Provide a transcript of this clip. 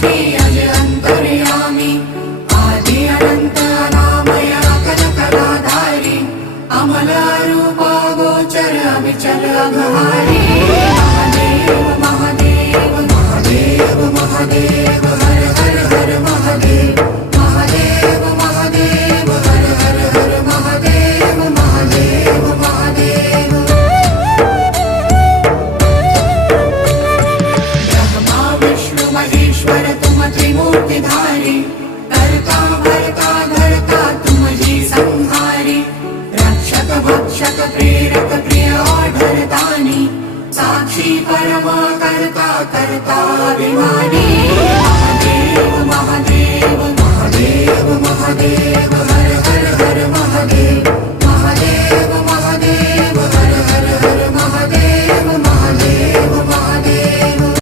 सृष्टि अज अंतर्यामी आदि अनंत अनामय अकल कलाधारी अमल रूप गोचर अविचल अघहारी महादेव महादेव महादेव महादेव हर हर हर महादेव महादेव महादेव हर हर हर महादेव महादेव महादेव ब्रह्मा विष्णु महेश्वर तुम त्रिमूर्तिधारी कर्ता भर्ता धर्ता तुम ही संहारी रक्षक भक्षक प्रेरक प्रिय आढरदानी साक्षी परम कर्ता कर्ता अभिमानी